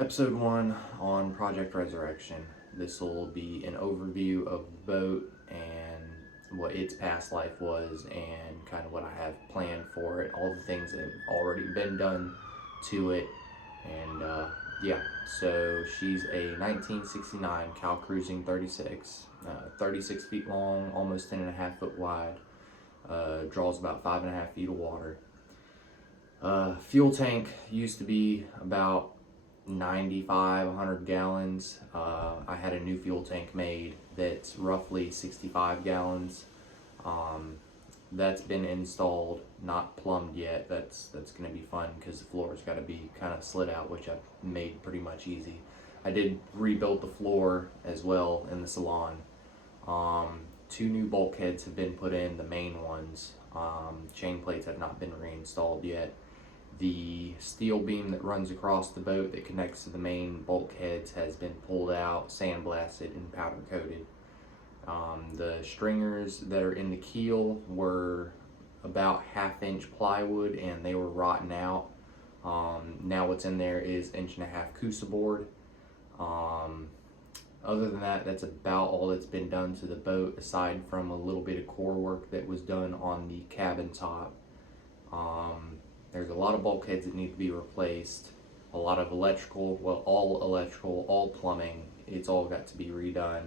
Episode 1 on Project Resurrection. This will be an overview of the boat and what its past life was, and kind of what I have planned for it, all the things that have already been done to it. And yeah, so she's a 1969 Cal Cruising 36, 36 feet long, almost 10.5 foot wide, draws about 5.5 feet of water. Fuel tank used to be about 95, 100 gallons. I had a new fuel tank made that's roughly 65 gallons. That's been installed, not plumbed yet. That's going to be fun because the floor's got to be kind of slid out, which I've made pretty much easy. I did rebuild the floor as well in the salon. Two new bulkheads have been put in, the main ones. Chain plates have not been reinstalled yet. The steel beam that runs across the boat that connects to the main bulkheads has been pulled out, sandblasted, and powder coated. The stringers that are in the keel were about 1/2 inch plywood and they were rotten out. Now what's in there is 1.5 inch Coosa board. Other than that, that's about all that's been done to the boat, aside from a little bit of core work that was done on the cabin top. There's a lot of bulkheads that need to be replaced, a lot of electrical, well, all electrical, all plumbing, it's all got to be redone.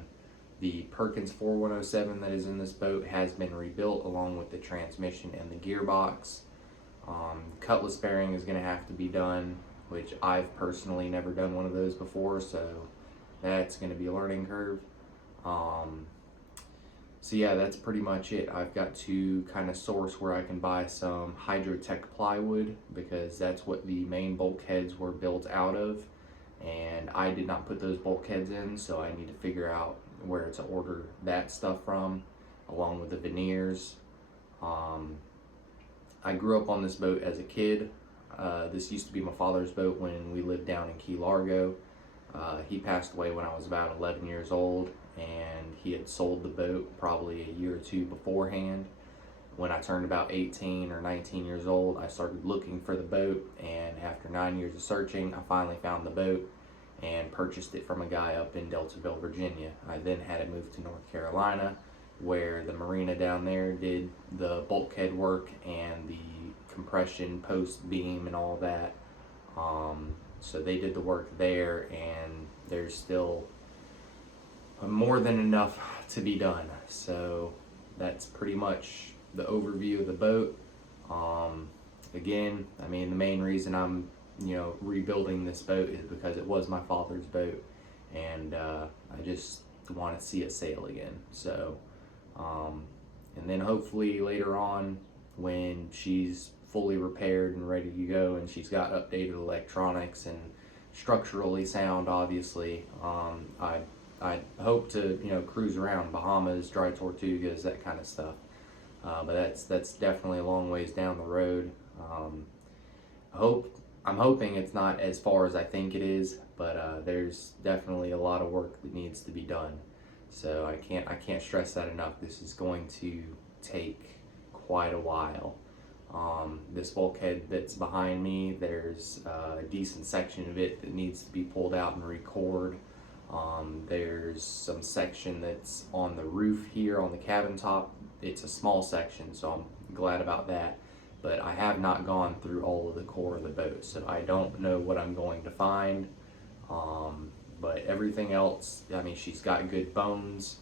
The Perkins 4107 that is in this boat has been rebuilt along with the transmission and the gearbox. Cutlass bearing is going to have to be done, which I've personally never done one of those before, so that's going to be a learning curve. So yeah, that's pretty much it. I've got to kind of source where I can buy some Hydrotech plywood because that's what the main bulkheads were built out of, and I did not put those bulkheads in, so I need to figure out where to order that stuff from, along with the veneers. I grew up on this boat as a kid. This used to be my father's boat when we lived down in Key Largo. He passed away when I was about 11 years old, and he had sold the boat probably a year or two beforehand. When I turned about 18 or 19 years old, I started looking for the boat, and after 9 years of searching, I finally found the boat and purchased it from a guy up in Deltaville, Virginia. I then had it moved to North Carolina, where the marina down there did the bulkhead work and the compression post beam and all that. So they did the work there, and there's still more than enough to be done. So that's pretty much the overview of the boat. Again, I mean, the main reason I'm rebuilding this boat is because it was my father's boat, and I just want to see it sail again. So and then hopefully later on, when she's fully repaired and ready to go and she's got updated electronics and structurally sound, obviously, I hope to cruise around Bahamas, Dry Tortugas, that kind of stuff. But that's definitely a long ways down the road. I'm hoping it's not as far as I think it is, but there's definitely a lot of work that needs to be done. So I can't stress that enough. This is going to take quite a while. This bulkhead that's behind me, there's a decent section of it that needs to be pulled out and re-cored. There's some section that's on the roof here on the cabin top. It's a small section, so I'm glad about that. But I have not gone through all of the core of the boat, so I don't know what I'm going to find. But everything else, I mean, she's got good bones,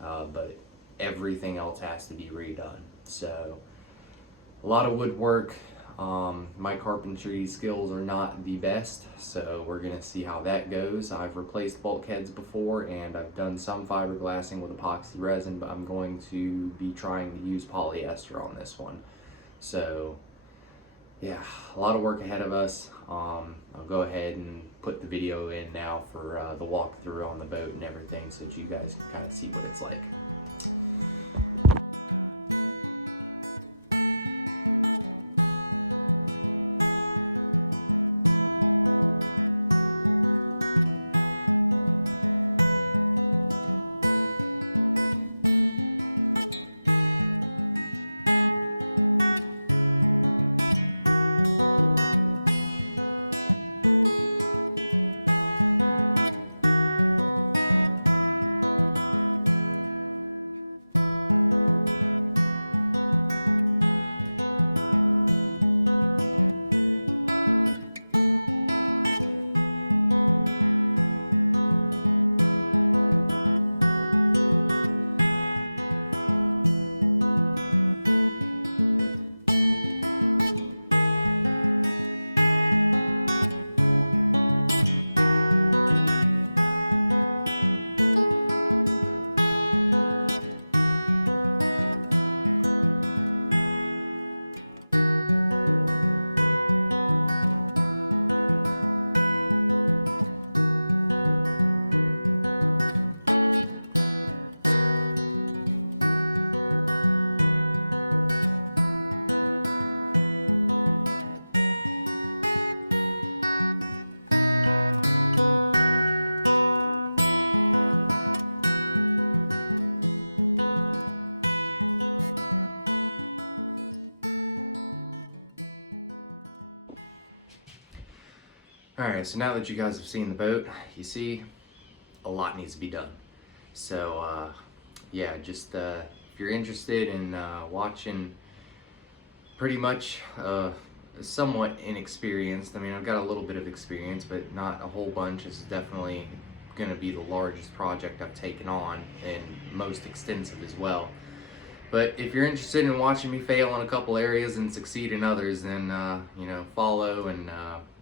but everything else has to be redone. So a lot of woodwork. My carpentry skills are not the best, so we're going to see how that goes. I've replaced bulkheads before, and I've done some fiberglassing with epoxy resin, but I'm going to be trying to use polyester on this one. So yeah, a lot of work ahead of us. I'll go ahead and put the video in now for the walkthrough on the boat and everything, so that you guys can kind of see what it's like. Alright, so now that you guys have seen the boat, you see a lot needs to be done. So yeah, just if you're interested in watching pretty much somewhat inexperienced. I mean, I've got a little bit of experience, but not a whole bunch. This is definitely going to be the largest project I've taken on and most extensive as well. But if you're interested in watching me fail in a couple areas and succeed in others, then you know, follow, and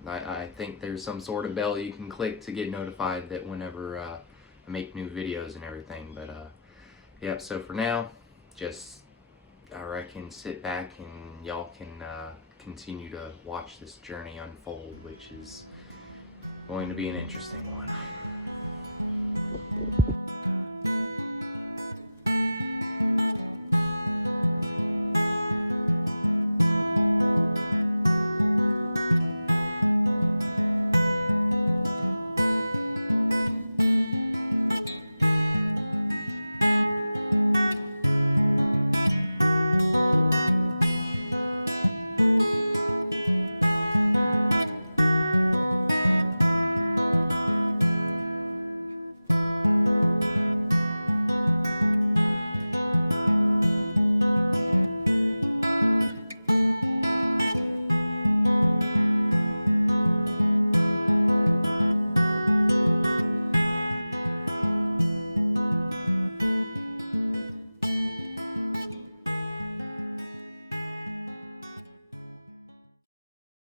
I think there's some sort of bell you can click to get notified that whenever I make new videos and everything. But yep. So for now, just I reckon sit back and y'all can continue to watch this journey unfold, which is going to be an interesting one.